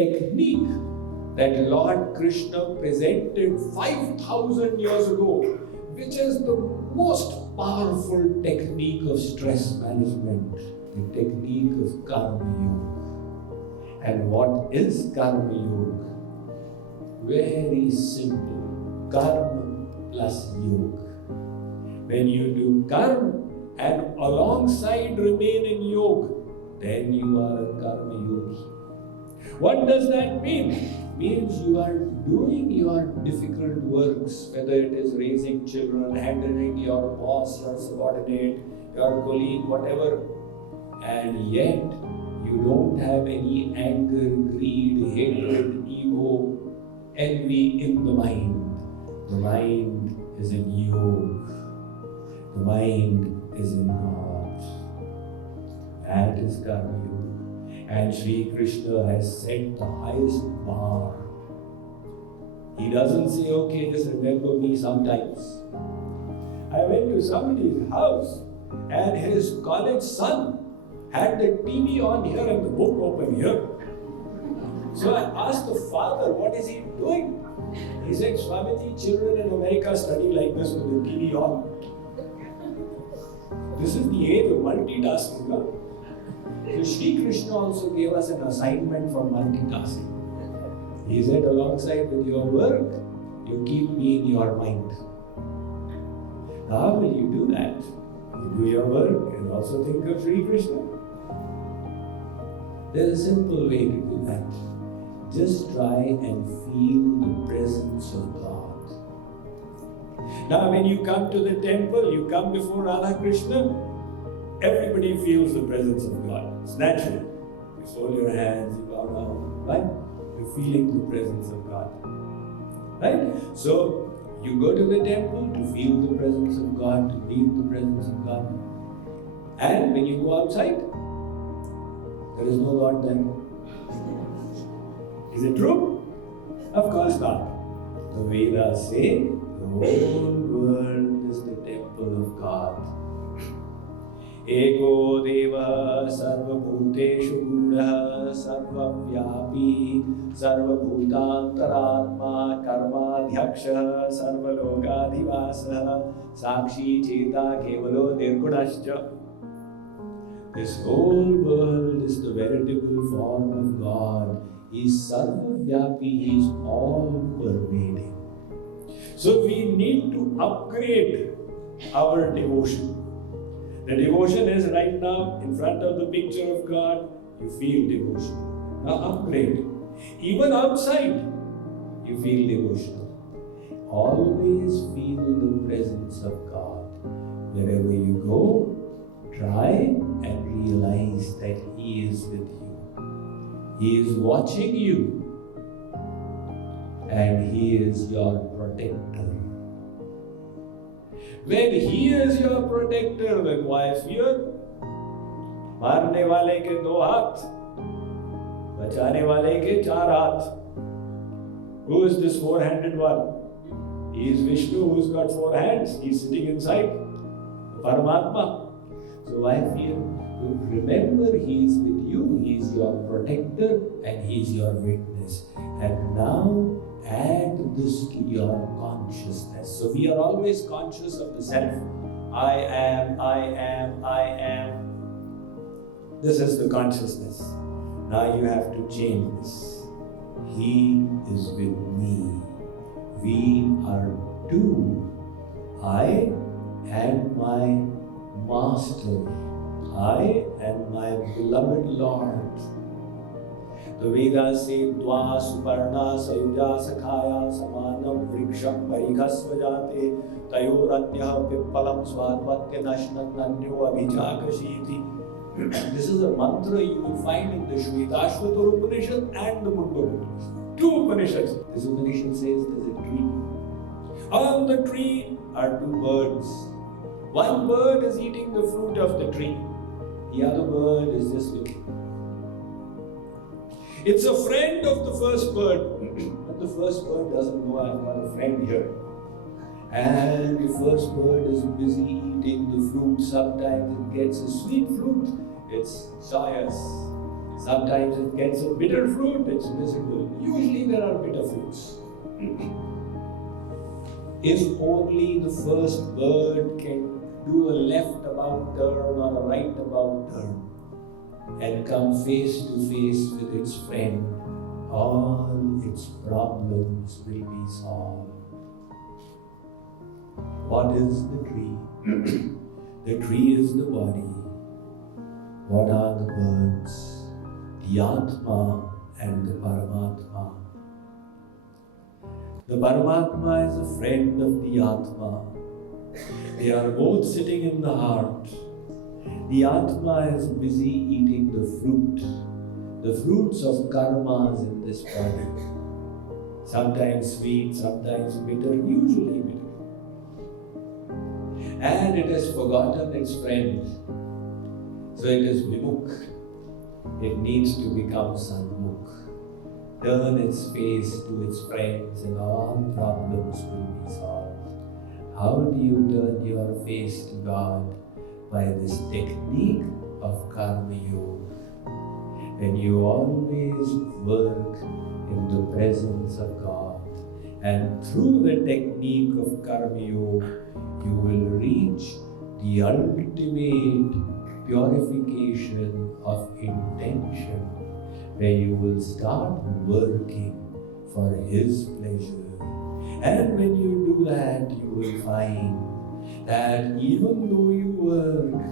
technique that Lord Krishna presented 5,000 years ago, which is the most powerful technique of stress management, the technique of Karma Yoga. And what is Karma Yoga? Very simple. Karma plus yoga. When you do karma and alongside remain in yoga, then you are a karma yogi. What does that mean? It means you are doing your difficult works, whether it is raising children, handling your boss, your subordinate, your colleague, whatever, and yet you don't have any anger, greed, hatred, ego, envy in the mind. The mind is in yoga. The mind is in God. That is Karma Yoga. And Sri Krishna has set the highest bar. He doesn't say, okay, just remember me sometimes. I went to somebody's house and his college son had the TV on here and the book open here. So I asked the father, what is he doing? He said, Swamiji, children in America study like this with the TV on. This is the age of multitasking. No? So Sri Krishna also gave us an assignment for multitasking. He said, alongside with your work, you keep me in your mind. How will you do that? You do your work and also think of Sri Krishna. There's a simple way to do that. Just try and feel the presence of God. Now when you come to the temple, you come before Radha Krishna, everybody feels the presence of God. It's natural. You fold your hands, you bow down, right? You're feeling the presence of God. Right? So you go to the temple to feel the presence of God, to feel the presence of God. And when you go outside, there is no God there. Is it true? Of course not. The Vedas say the whole world is the temple of God. Eko deva sarvabhuteshu gudha sarvavyapi sarvabhutantaratma karmadhyaksha sarvalogadhivasa sakshi cheta kevalo nirgunascha. This whole world is the veritable form of God. He is sarvavyapi, He is all-pervading. So we need to upgrade our devotion. The devotion is right now in front of the picture of God, you feel devotion. Now upgrade. Even outside, you feel devotion. Always feel the presence of God. Wherever you go, try and realize that He is with you. He is watching you and He is your protector. When He is your protector, then why fear? मारने वाले के 2 हाथ, बचाने वाले के 4 हाथ. Who is this 4-handed one? He is Vishnu, who's got 4 hands. He's sitting inside the Paramatma. So why fear? Remember, He is with you, He is your protector and He is your witness. And now add this to your consciousness. So we are always conscious of the self. I am, I am, I am. This is the consciousness. Now you have to change this. He is with me. We are two. I and my Master. I and my beloved Lord. The Vedas say, Dva Suparna Sayuja Sakhaya Samanam Vriksham Parikhasvajate Tayoranyah Pippalam Swadvatya Nashnat Nanyo Abhijakashiti. This is a mantra you will find in the Shvetashvatar Upanishad and the Mundaka Upanishad. 2 Upanishads. This Upanishad says there's a tree. On the tree are 2 birds. One bird is eating the fruit of the tree. The other bird is just looking. It's a friend of the first bird. But the first bird doesn't know I've got a friend here. And the first bird is busy eating the fruit. Sometimes it gets a sweet fruit. It's joyous. Sometimes it gets a bitter fruit, it's miserable. Usually there are bitter fruits. If only the first bird can do a left about turn or a right about turn and come face to face with its friend, all its problems will be solved. What is the tree? The tree is the body. What are the birds? The Atma and the Paramatma. The Paramatma is a friend of the Atma. They are both sitting in the heart. The Atma is busy eating the fruits of karmas in this body. Sometimes sweet, sometimes bitter, usually bitter. And it has forgotten its friend. So it is Vimukh. It needs to become Sanmukh. Turn its face to its friends and all problems will be solved. How do you turn your face to God? By this technique of Karma Yoga. And you always work in the presence of God. And through the technique of Karma Yoga, you will reach the ultimate purification of intention, where you will start working for His pleasure. And when you do that, you will find that even though you work,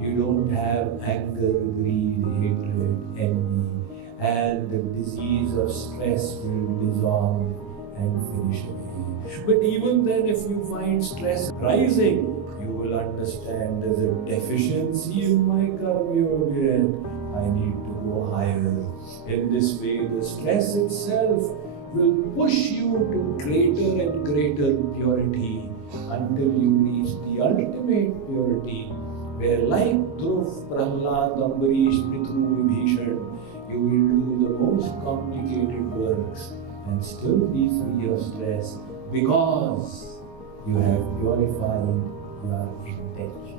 you don't have anger, greed, hatred, envy, and the disease of stress will dissolve and finish away. But even then, if you find stress rising, you will understand there's a deficiency in my karma yoga and I need to go higher. In this way, the stress itself will push you to greater and greater purity until you reach the ultimate purity, where like Dhruv, Prahlad, Ambarish, Prithu, Vibhishan, you will do the most complicated works and still be free of stress because you have purified your intention.